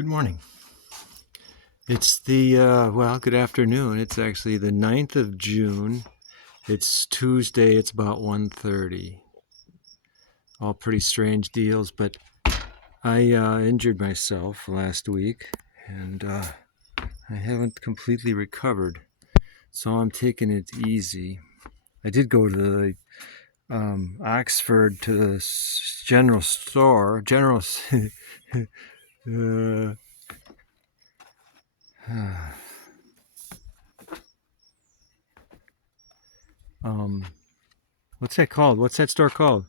Good morning. It's good afternoon. It's actually the 9th of June. It's Tuesday. It's about 1:30. All pretty strange deals, but I injured myself last week, and I haven't completely recovered, so I'm taking it easy. I did go to the Oxford to the general store. Uh, um, what's that called? What's that store called?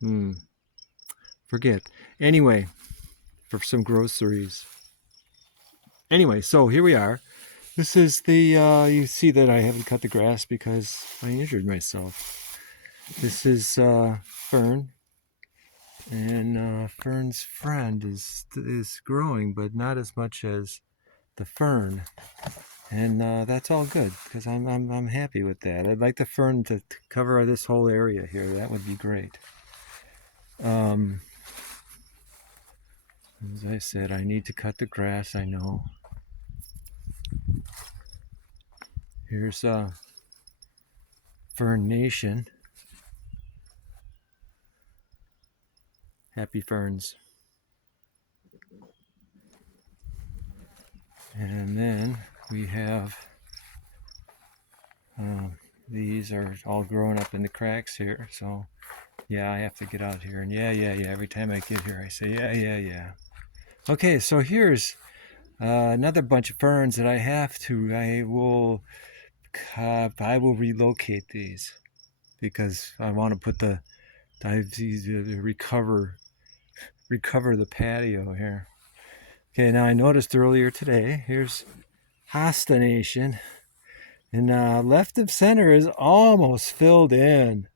Hmm, forget. Anyway, for some groceries. Anyway, so here we are. This is the, you see that I haven't cut the grass because I injured myself. This is Fern, and Fern's friend is growing, but not as much as the fern, and that's all good because I'm happy with that. I'd like the fern to cover this whole area here. That would be great. Um, as I said, I need to cut the grass. I know. Here's Fern Nation. Happy ferns. And then we have these are all growing up in the cracks here. So yeah, I have to get out here. And yeah. Every time I get here, I say yeah. Okay, so here's another bunch of ferns that I will relocate these because I want to put recover the patio here. Okay, now I noticed earlier today, here's Hosta Nation, and left of center is almost filled in.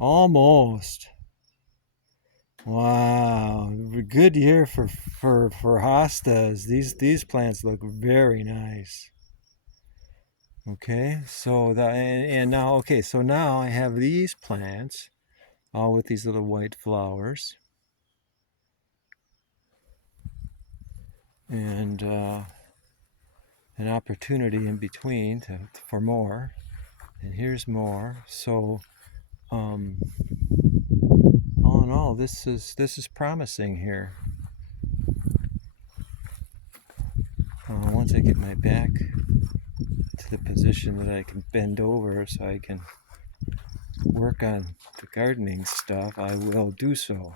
Almost. Wow, good year for hostas. These plants look very nice. Okay, so now I have these plants all with these little white flowers, and an opportunity in between for more. And here's more. So all in all, this is promising here. Once I get my back to the position that I can bend over so I can work on the gardening stuff, I will do so.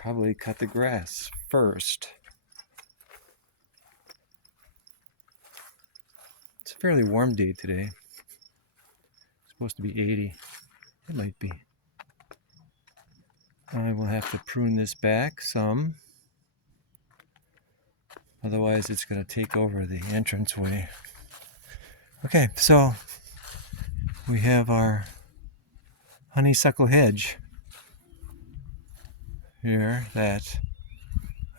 Probably cut the grass first. It's a fairly warm day today. It's supposed to be 80. It might be. I will have to prune this back some. Otherwise, it's going to take over the entranceway. Okay, so we have our honeysuckle hedge here that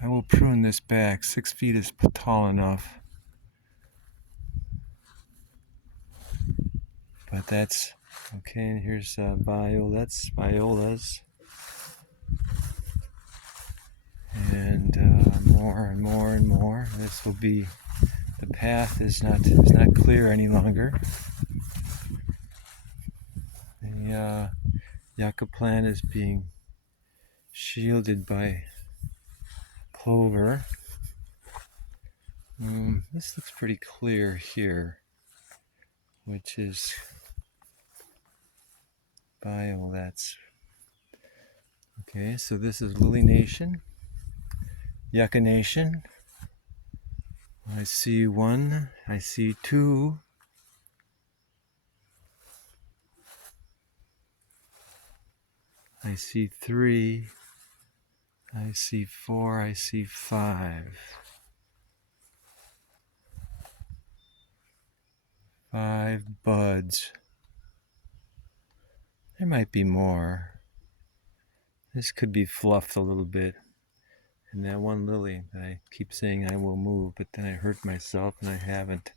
I will prune this back. 6 feet is tall enough. But that's okay. And here's violas, and more and more and more. This will be, the path is not clear any longer. The yucca plant is being shielded by clover. This looks pretty clear here, which is violets. Okay, so this is Lily Nation, Yucca Nation. I see one, I see two. I see three. I see four. I see five. 5 buds. There might be more. This could be fluffed a little bit. And that one lily that I keep saying I will move, but then I hurt myself and I haven't.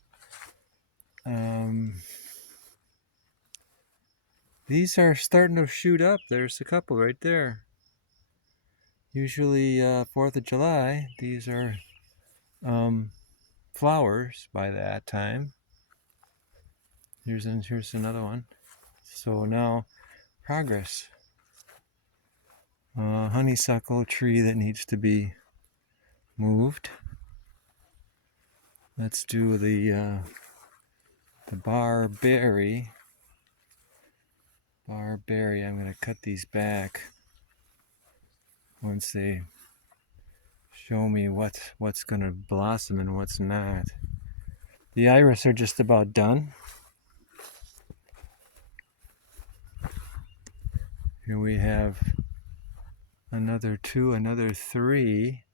These are starting to shoot up. There's a couple right there. Usually 4th of July, these are flowers by that time. Here's another one. So now, progress. Honeysuckle tree that needs to be moved. Let's do the barberry. Barberry, I'm going to cut these back once they show me what's going to blossom and what's not. The iris are just about done. Here we have another 2, another 3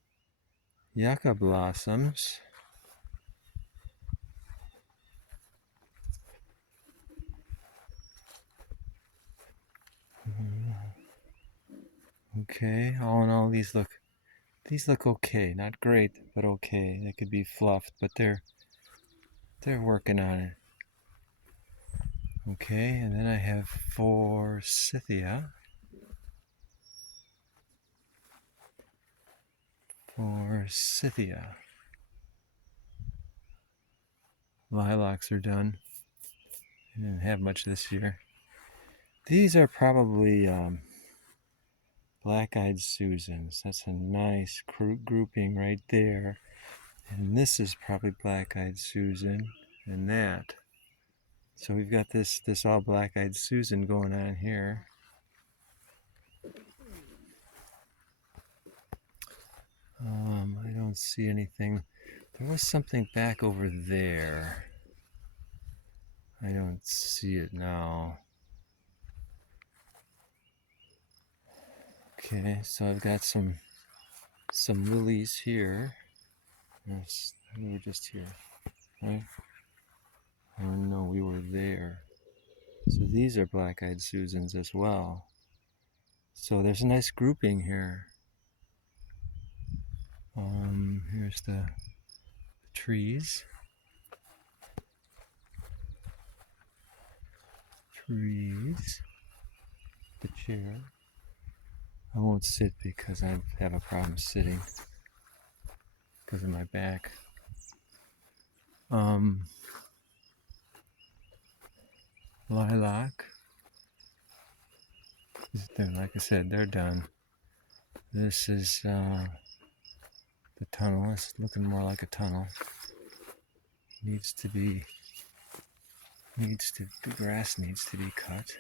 yucca blossoms. Okay, all in all, these look okay. Not great, but okay. They could be fluffed, but they're working on it. Okay, and then I have forsythia. Forsythia. Lilacs are done. I didn't have much this year. These are probably black-eyed Susans. That's a nice grouping right there. And this is probably black-eyed Susan, and that. So we've got this all black-eyed Susan going on here. I don't see anything. There was something back over there. I don't see it now. Okay, so I've got some lilies here. Yes, we were just here, right? Oh no, we were there. So these are black-eyed Susans as well. So there's a nice grouping here. Here's the trees. The chair. I won't sit because I have a problem sitting because of my back. Lilac. Like I said, they're done. This is the tunnel. It's looking more like a tunnel. The grass needs to be cut.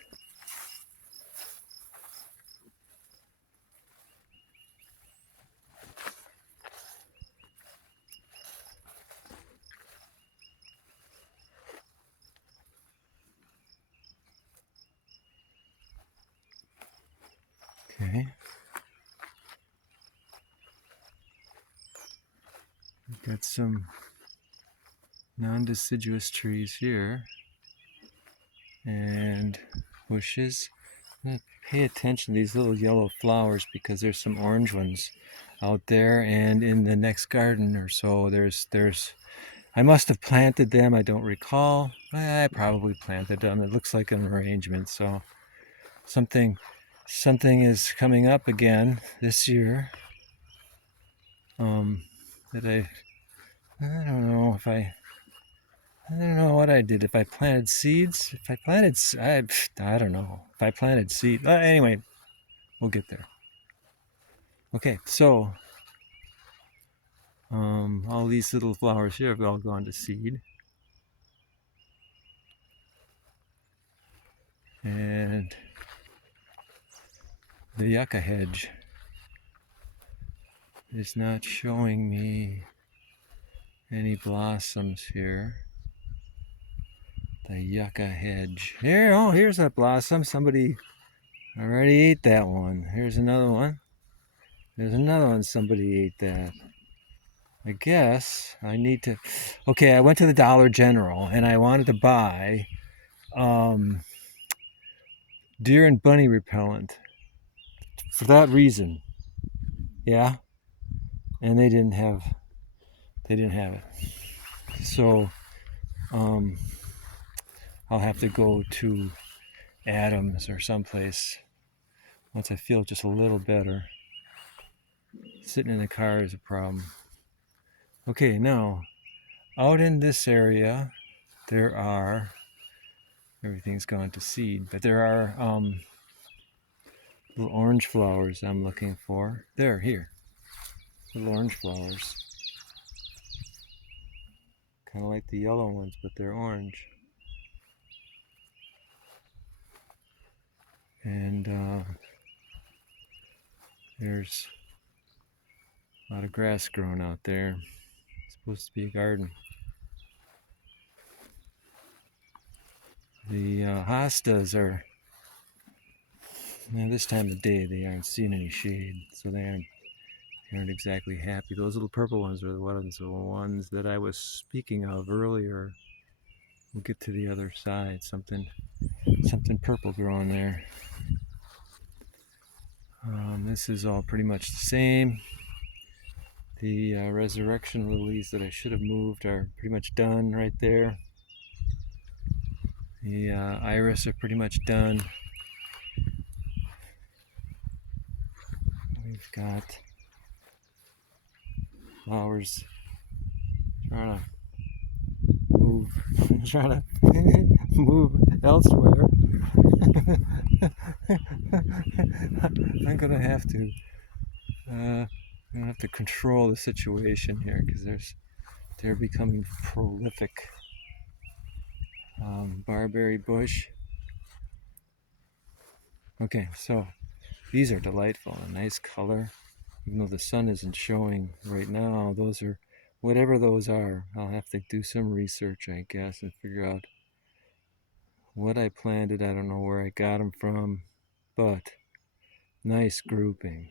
Okay. We've got some non-deciduous trees here and bushes. I'm gonna pay attention to these little yellow flowers because there's some orange ones out there, and in the next garden or so there's I must have planted them. I don't recall. I probably planted them. It looks like an arrangement. So something is coming up again this year. That I don't know if I don't know what I did. If I planted seeds, I don't know. If I planted seeds, anyway, we'll get there. Okay, so all these little flowers here have all gone to seed. And the yucca hedge is not showing me any blossoms here. The yucca hedge. Here, oh, here's a blossom. Somebody already ate that one. Here's another one. There's another one. Somebody ate that. I guess I need to. Okay, I went to the Dollar General and I wanted to buy deer and bunny repellent for that reason. Yeah, and they didn't have it. So I'll have to go to Adams or someplace once I feel just a little better. Sitting in the car is a problem. Okay, now out in this area, there are, everything's gone to seed, but there are little orange flowers I'm looking for. Here. Little orange flowers. Kind of like the yellow ones, but they're orange. And there's a lot of grass growing out there. It's supposed to be a garden. The hostas are, now this time of day they aren't seeing any shade, so they aren't exactly happy. Those little purple ones are the ones that I was speaking of earlier. We'll get to the other side. Something purple growing there. This is all pretty much the same. The resurrection lilies that I should have moved are pretty much done right there. The iris are pretty much done. We've got flowers trying to move elsewhere. I'm gonna have to control the situation here because they're becoming prolific. Barberry bush. Okay, so these are delightful, a nice color. Even though the sun isn't showing right now, those are, whatever those are, I'll have to do some research, I guess, and figure out what I planted. I don't know where I got them from, but nice grouping.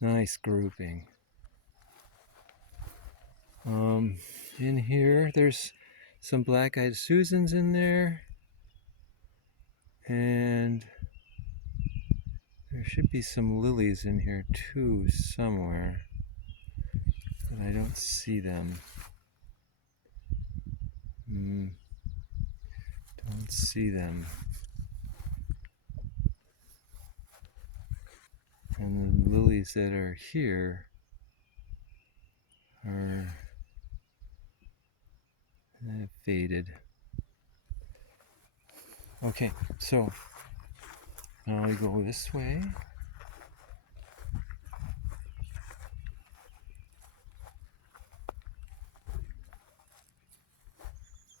Nice grouping. In here, there's some black-eyed Susans in there, and there should be some lilies in here too somewhere, but I don't see them. Don't see them. And the lilies that are here are faded. Okay, so now I go this way.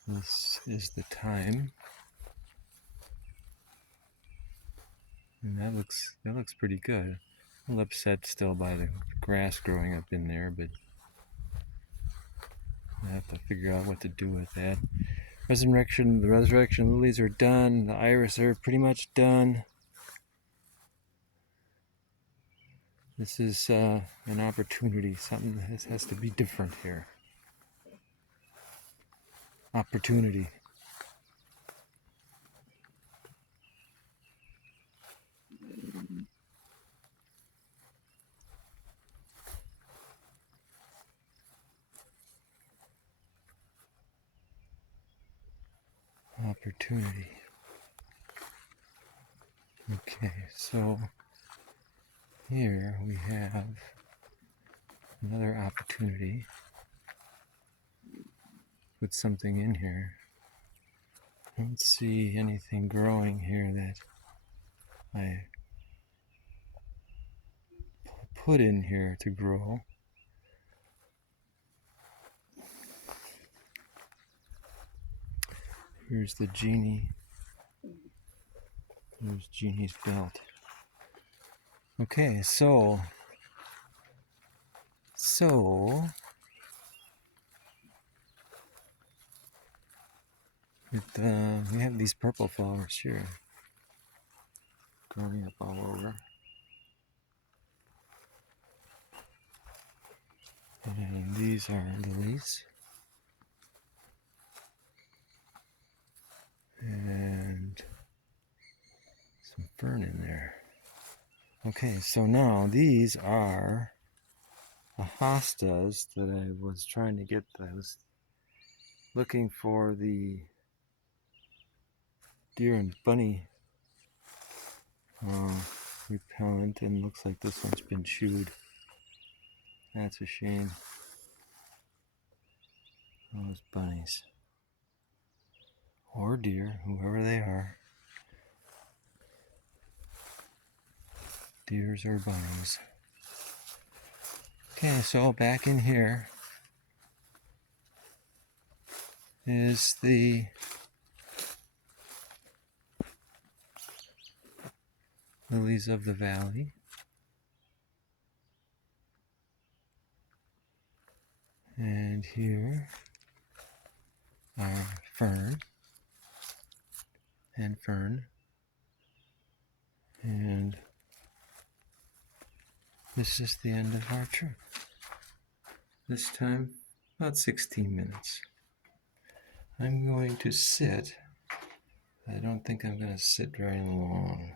This is the time, and that looks pretty good. A little upset still by the grass growing up in there, but I have to figure out what to do with that. The resurrection lilies are done. The iris are pretty much done. This is an opportunity. Something that has to be different here. Opportunity. Opportunity. Okay, so here we have another opportunity. Put something in here. I don't see anything growing here that I put in here to grow. Here's the genie. There's Genie's belt. Okay, so we have these purple flowers here growing up all over. And these are lilies. And some fern in there. Okay, so now these are the hostas that I was trying to get. I was looking for the deer and bunny repellent, and looks like this one's been chewed. That's a shame. Those bunnies. Or deer, whoever they are. Deers or bunnies. Okay, so back in here is the lilies of the valley. And here are fern and fern. And this is the end of our trip. This time, about 16 minutes. I'm going to sit. I don't think I'm going to sit very long.